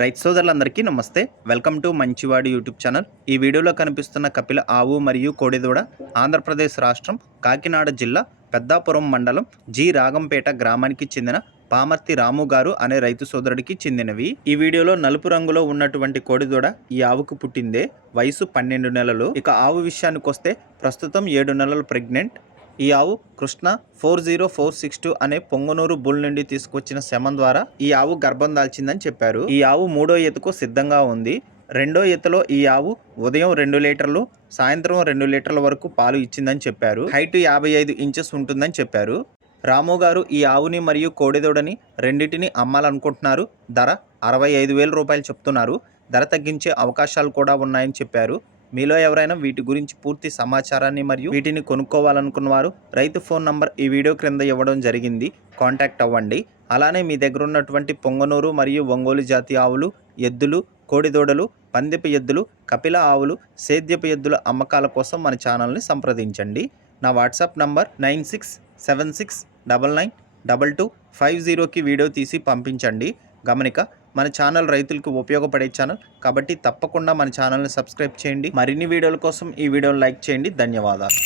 రైతు సోదరులందరికీ నమస్తే. వెల్కమ్ టు మంచివాడి యూట్యూబ్ ఛానల్. ఈ వీడియోలో కనిపిస్తున్న కపిల ఆవు మరియు కోడెదూడ ఆంధ్రప్రదేశ్ రాష్ట్రం కాకినాడ జిల్లా పెద్దాపురం మండలం జి రాగంపేట గ్రామానికి చెందిన పామర్తి రాము గారు అనే రైతు సోదరుడికి చెందినవి. ఈ వీడియోలో నలుపు రంగులో ఉన్నటువంటి కోడెదూడ ఈ ఆవుకు పుట్టిందే. వయసు 12 నెలలు. ఇక ఆవు విషయానికి వస్తే ప్రస్తుతం 7 నెలలు ప్రెగ్నెంట్. ఈ ఆవు కృష్ణ 40462 అనే పొంగనూరు బుల్ నుండి తీసుకొచ్చిన శమం ద్వారా ఈ ఆవు గర్భం దాల్చిందని చెప్పారు. ఈ ఆవు 3వ ఈతకు సిద్ధంగా ఉంది. 2వ ఈతలో ఈ ఆవు ఉదయం 2 లీటర్లు, సాయంత్రం 2 లీటర్ల వరకు పాలు ఇచ్చిందని చెప్పారు. హైట్ 55 ఇంచెస్ ఉంటుందని చెప్పారు. రాము గారు ఈ ఆవుని మరియు కోడెదూడని రెండింటిని అమ్మాలనుకుంటున్నారు. ధర 65,000 రూపాయలు చెప్తున్నారు. ధర తగ్గించే అవకాశాలు కూడా ఉన్నాయని చెప్పారు. మీలో ఎవరైనా వీటి గురించి పూర్తి సమాచారాన్ని మరియు వీటిని కొనుక్కోవాలనుకున్న వారు రైతు ఫోన్ నంబర్ ఈ వీడియో క్రింద ఇవ్వడం జరిగింది. కాంటాక్ట్ అవ్వండి. అలానే మీ దగ్గర ఉన్నటువంటి పొంగనూరు మరియు ఒంగోలు జాతి ఆవులు, ఎద్దులు, కోడిదూడలు, పందెపు ఎద్దులు, కపిల ఆవులు, సేద్యపు ఎద్దుల అమ్మకాల కోసం మన ఛానల్ని సంప్రదించండి. నా వాట్సాప్ నంబర్ 9676992250కి వీడియో తీసి పంపించండి. గమనిక, మన ఛానల్ రైతులకు ఉపయోగపడే ఛానల్ కాబట్టి తప్పకుండా మన ఛానల్ని సబ్స్క్రైబ్ చేయండి. మరిన్ని వీడియోల కోసం ఈ వీడియోని లైక్ చేయండి. ధన్యవాదాలు.